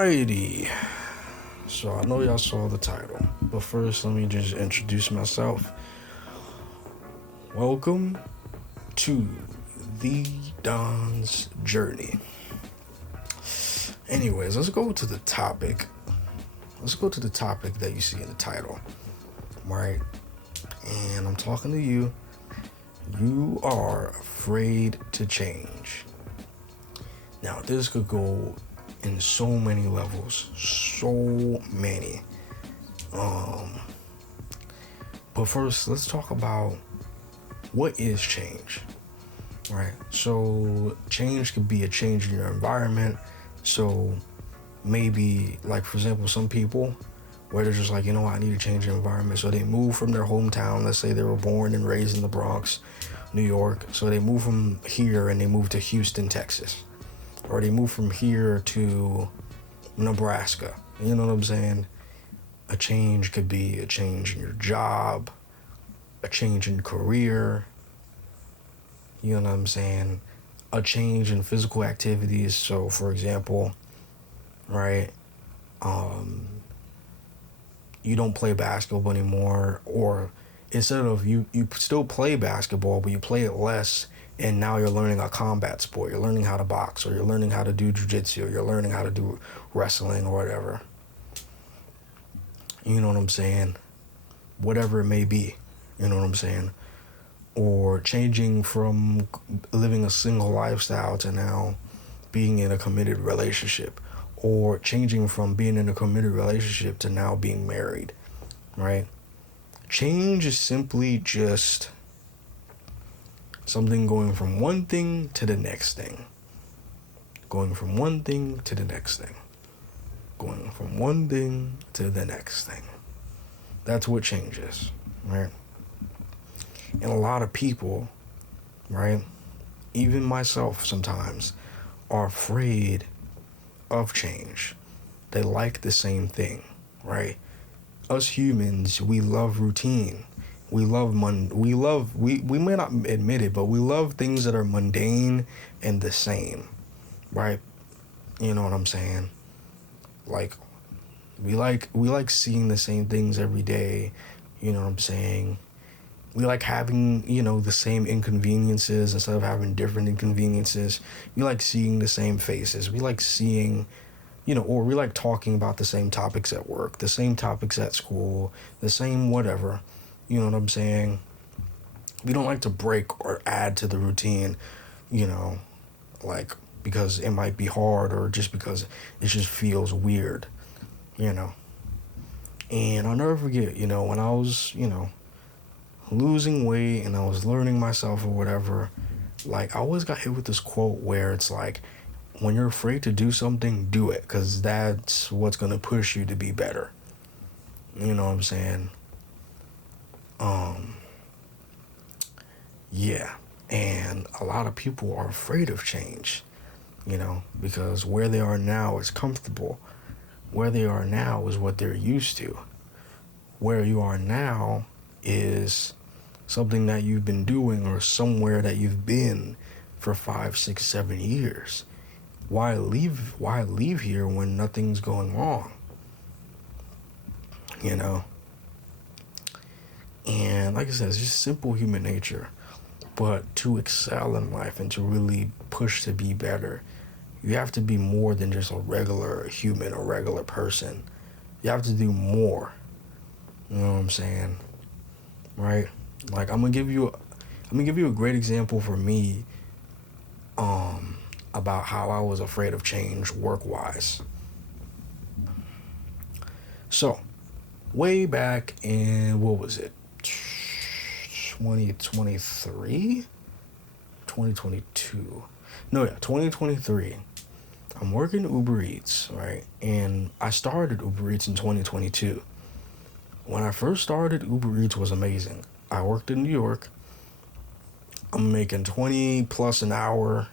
Alrighty. So I know y'all saw the title, but first let me just introduce myself. Welcome to the Don's Journey. Anyways, let's go to the topic. Let's go to the topic that you see in the title, right? And I'm talking to you. You are afraid to change. Now, this could go in so many levels, so many. But first, let's talk about what is change, right? So change could be a change in your environment. So maybe, like, for example, some people where they're just like, I need to change the environment. So they move from their hometown. Let's say they were born and raised in the Bronx, New York. So they move from here and they move to Houston, Texas. Or they move from here to Nebraska. You know what I'm saying? A change could be a change in your job, a change in career. You know what I'm saying? A change in physical activities. So, for example, right, you don't play basketball anymore, or instead of you still play basketball, but you play it less, and now you're learning a combat sport. You're learning how to box, or you're learning how to do jiu-jitsu, or you're learning how to do wrestling or whatever. You know what I'm saying? Whatever it may be. You know what I'm saying? Or changing from living a single lifestyle to now being in a committed relationship. Or changing from being in a committed relationship to now being married, right? Change is simply just something going from one thing to the next thing. Going from one thing to the next thing. Going from one thing to the next thing. That's what change is, right? And a lot of people, right, even myself sometimes, are afraid of change. They like the same thing, right? Us humans, we love routine. We may not admit it, but we love things that are mundane and the same, right? You know what I'm saying? Like, we like seeing the same things every day. You know what I'm saying? We like having, the same inconveniences instead of having different inconveniences. We like seeing the same faces. We like seeing, or we like talking about the same topics at work, the same topics at school, the same whatever. You know what I'm saying? We don't like to break or add to the routine, like because it might be hard or just because it just feels weird, And I'll never forget, when I was, losing weight and I was learning myself or whatever, like I always got hit with this quote where it's like, when you're afraid to do something, do it, because that's what's going to push you to be better. You know what I'm saying? Yeah. And a lot of people are afraid of change, because where they are now is comfortable. Where they are now is what they're used to. Where you are now is something that you've been doing or somewhere that you've been for 5, 6, 7 years. Why leave here when nothing's going wrong? And like I said, it's just simple human nature. But to excel in life and to really push to be better, you have to be more than just a regular human, a regular person. You have to do more. You know what I'm saying? Right? Like I'm gonna give you a great example for me about how I was afraid of change work-wise. So, way back in, what was it? 2023? 2022. No, yeah, 2023. I'm working Uber Eats, right? And I started Uber Eats in 2022. When I first started, Uber Eats was amazing. I worked in New York. I'm making 20 plus an hour.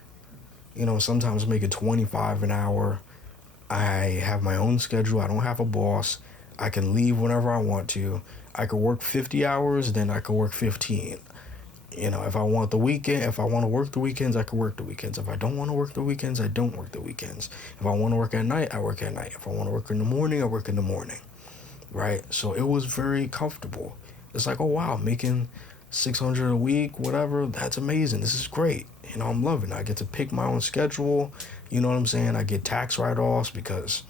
Sometimes making 25 an hour. I have my own schedule. I don't have a boss. I can leave whenever I want to. I could work 50 hours, then I could work 15. You know, if I want the weekend, if I want to work the weekends, I can work the weekends. If I don't want to work the weekends, I don't work the weekends. If I want to work at night, I work at night. If I want to work in the morning, I work in the morning. Right? So it was very comfortable. It's like, oh wow, making 600 a week, whatever, that's amazing. This is great. You know, I'm loving it. I get to pick my own schedule. You know what I'm saying? I get tax write-offs because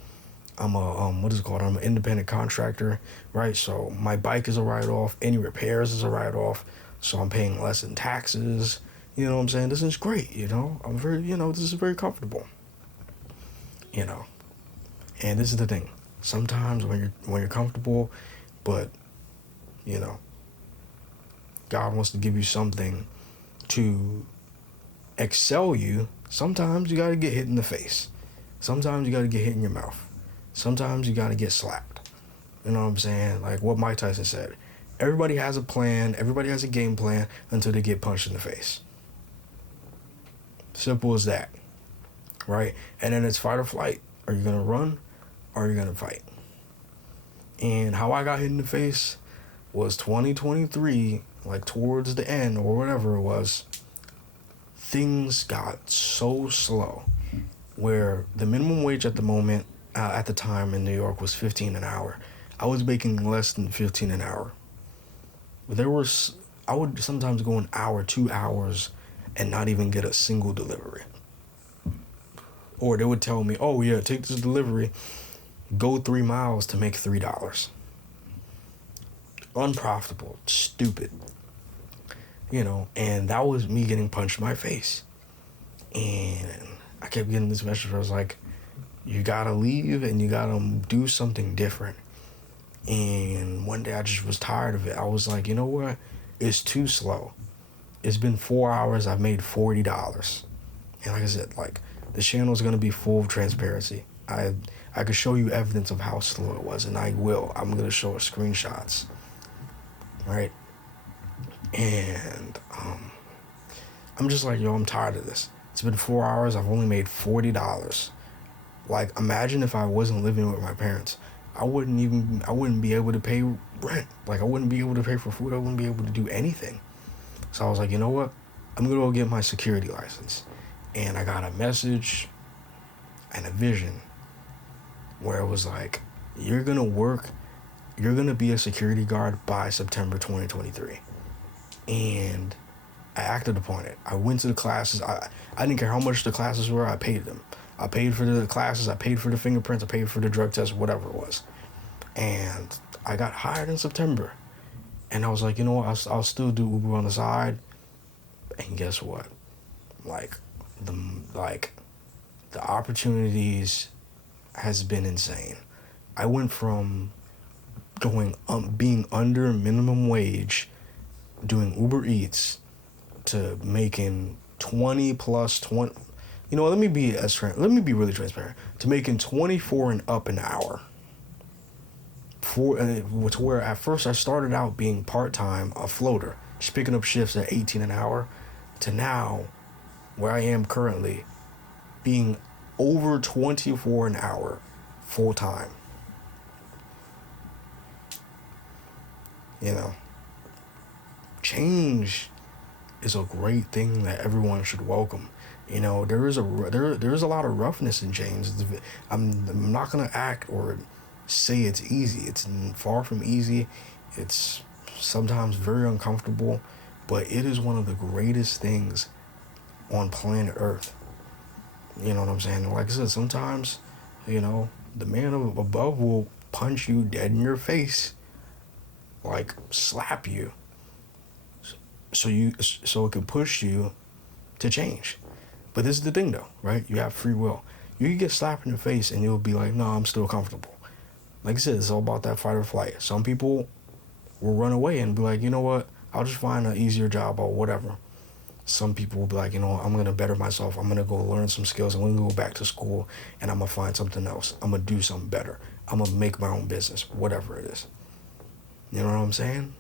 I'm a what is it called? I'm an independent contractor, right? So my bike is a write-off. Any repairs is a write-off. So I'm paying less in taxes. You know what I'm saying? This is great. You know, I'm very, you know, this is very comfortable. You know, and this is the thing. Sometimes when you're comfortable, but you know, God wants to give you something to excel you. Sometimes you got to get hit in the face. Sometimes you got to get hit in your mouth. Sometimes you got to get slapped. You know what I'm saying? Like what Mike Tyson said. Everybody has a plan. Everybody has a game plan until they get punched in the face. Simple as that. Right? And then it's fight or flight. Are you going to run or are you going to fight? And how I got hit in the face was 2023, like towards the end or whatever it was, things got so slow where the minimum wage at the moment, at the time in New York was $15 an hour. I was making less than $15 an hour. I would sometimes go an hour, 2 hours, and not even get a single delivery. Or they would tell me, oh yeah, take this delivery, go 3 miles to make $3. Unprofitable, stupid. You know, and that was me getting punched in my face. And I kept getting this message where I was like, you gotta leave and you gotta do something different. And one day I just was tired of it. I was like, you know what? It's too slow. It's been 4 hours. I've made $40. And like I said, like the channel is gonna be full of transparency. I could show you evidence of how slow it was, and I will. I'm gonna show screenshots. Right? And I'm just like, yo, I'm tired of this. It's been 4 hours. I've only made $40. Like, imagine if I wasn't living with my parents. I wouldn't be able to pay rent. Like, I wouldn't be able to pay for food. I wouldn't be able to do anything. So I was like, you know what? I'm going to go get my security license. And I got a message and a vision where it was like, you're going to be a security guard by September 2023. And I acted upon it. I went to the classes. I didn't care how much the classes were. I paid them. I paid for the classes. I paid for the fingerprints. I paid for the drug test, whatever it was. And I got hired in September. And I was like, you know what? I'll still do Uber on the side. And guess what? Like the opportunities has been insane. I went from being under minimum wage, doing Uber Eats, to making 20 plus 20. You know what, let me be really transparent. To making 24 and up an hour. To where at first I started out being part-time, a floater, just picking up shifts at 18 an hour, to now, where I am currently, being over 24 an hour, full-time. You know, change is a great thing that everyone should welcome. You know, there is a lot of roughness in change. I'm not gonna act or say it's easy. It's far from easy. It's sometimes very uncomfortable, but it is one of the greatest things on planet Earth. You know what I'm saying? Like I said, sometimes, you know, the man above will punch you dead in your face, like slap you, so it can push you to change. But this is the thing though, right? You have free will. You can get slapped in the face and you'll be like, no, I'm still comfortable. Like I said, it's all about that fight or flight. Some people will run away and be like, you know what? I'll just find an easier job or whatever. Some people will be like, you know, I'm going to better myself. I'm going to go learn some skills. I'm going to go back to school and I'm going to find something else. I'm going to do something better. I'm going to make my own business, whatever it is. You know what I'm saying?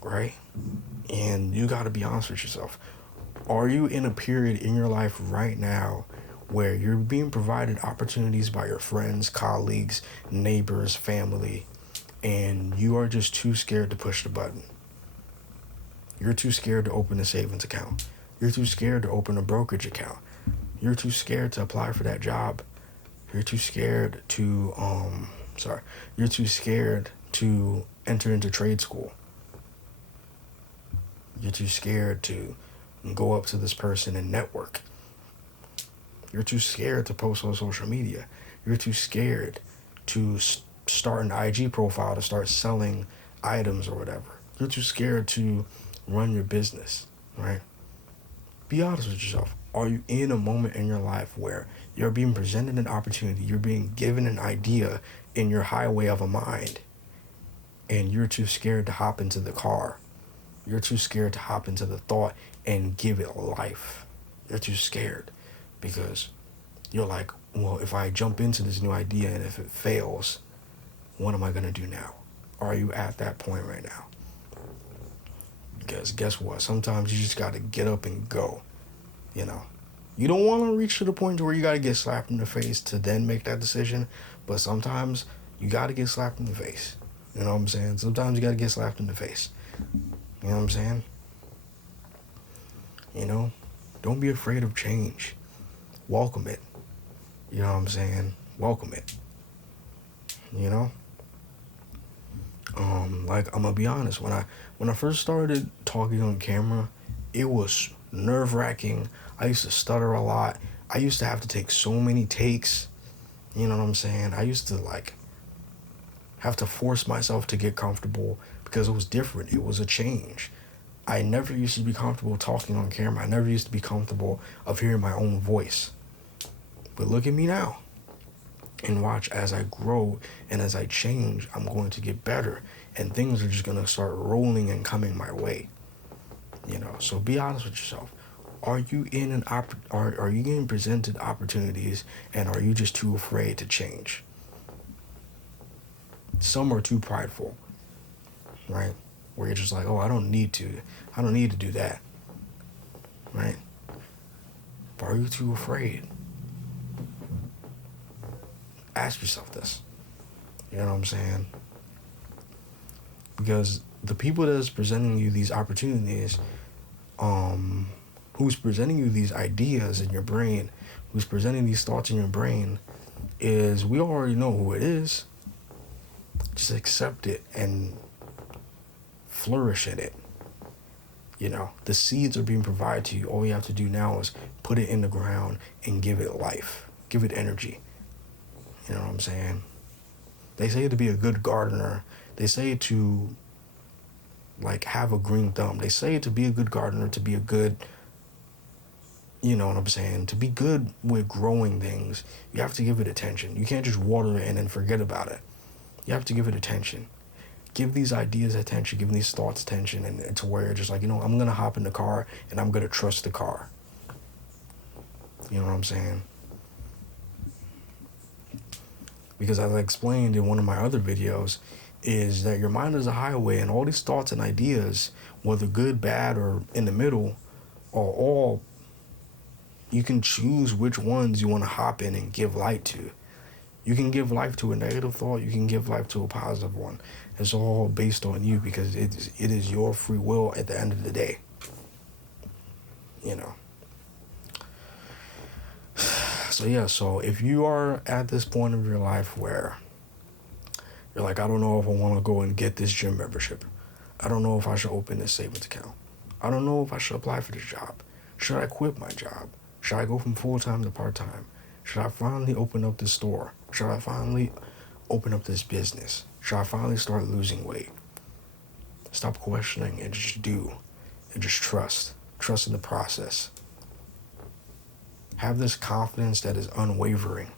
Right? And you got to be honest with yourself. Are you in a period in your life right now where you're being provided opportunities by your friends, colleagues, neighbors, family, and you are just too scared to push the button? You're too scared to open a savings account. You're too scared to open a brokerage account. You're too scared to apply for that job. You're too scared to you're too scared to enter into trade school. You're too scared to go up to this person and network. You're too scared to post on social media. You're too scared to start an IG profile to start selling items or whatever. You're too scared to run your business, right? Be honest with yourself. Are you in a moment in your life where you're being presented an opportunity, you're being given an idea in your highway of a mind, and you're too scared to hop into the car? You're too scared to hop into the thought and give it life. You're too scared because you're like, well, if I jump into this new idea and if it fails, what am I going to do now? Are you at that point right now? Because guess what? Sometimes you just got to get up and go. You know, you don't want to reach to the point where you got to get slapped in the face to then make that decision. But sometimes you got to get slapped in the face. You know what I'm saying? Sometimes you got to get slapped in the face. You know what I'm saying? You know, don't be afraid of change. Welcome it. You know what I'm saying? Welcome it. You know? Like, I'm gonna be honest, when I first started talking on camera, it was nerve-wracking. I used to stutter a lot. I used to have to take so many takes. You know what I'm saying? I used to like have to force myself to get comfortable because it was different. It was a change. I never used to be comfortable talking on camera. I never used to be comfortable of hearing my own voice. But look at me now. And watch, as I grow and as I change, I'm going to get better. And things are just going to start rolling and coming my way. You know, so be honest with yourself. Are you in are you getting presented opportunities, and are you just too afraid to change? Some are too prideful, right? Where you're just like, oh, I don't need to do that, right? But are you too afraid? Ask yourself this. You know what I'm saying? Because the people that is presenting you these opportunities, who's presenting you these ideas in your brain, who's presenting these thoughts in your brain, we already know who it is. Just accept it and flourish in it. You know, the seeds are being provided to you. All you have to do now is put it in the ground and give it life. Give it energy. You know what I'm saying? They say to be a good gardener. They say to, like, have a green thumb. They say to be a good gardener, to be a good, you know what I'm saying? To be good with growing things, you have to give it attention. You can't just water it and then forget about it. You have to give it attention. Give these ideas attention. Give these thoughts attention. And to where you're just like, you know, I'm going to hop in the car and I'm going to trust the car. You know what I'm saying? Because as I explained in one of my other videos, is that your mind is a highway, and all these thoughts and ideas, whether good, bad, or in the middle, are all, you can choose which ones you want to hop in and give light to. You can give life to a negative thought. You can give life to a positive one. It's all based on you, because it is your free will at the end of the day. You know. So yeah, so if you are at this point of your life where you're like, I don't know if I want to go and get this gym membership. I don't know if I should open this savings account. I don't know if I should apply for this job. Should I quit my job? Should I go from full-time to part-time? Should I finally open up this store? Should I finally open up this business? Should I finally start losing weight? Stop questioning and just do. And just trust. Trust in the process. Have this confidence that is unwavering.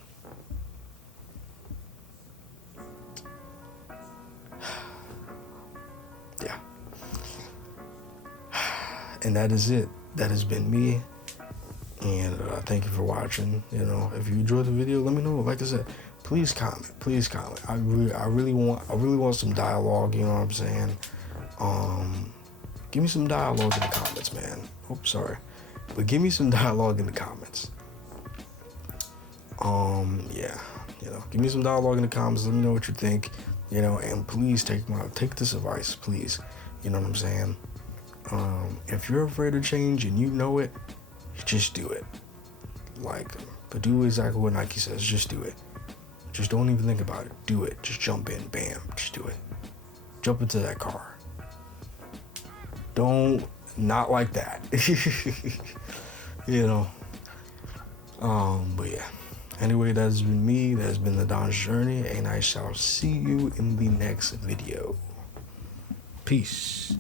Yeah. And that is it. That has been me. And thank you for watching. You know, if you enjoyed the video, let me know. Like I said, please comment. Please comment. I really want some dialogue. You know what I'm saying? Give me some dialogue in the comments, man. Oops, sorry. But give me some dialogue in the comments. Yeah, you know, give me some dialogue in the comments. Let me know what you think, you know, and please take this advice, please. You know what I'm saying? If you're afraid of change and you know it, just do it. Like, but do exactly what Nike says. Just do it. Just don't even think about it. Do it. Just jump in. Bam. Just do it. Jump into that car. Don't, not like that. You know. But yeah. Anyway, that's been me. That's been the Don's Journey. And I shall see you in the next video. Peace.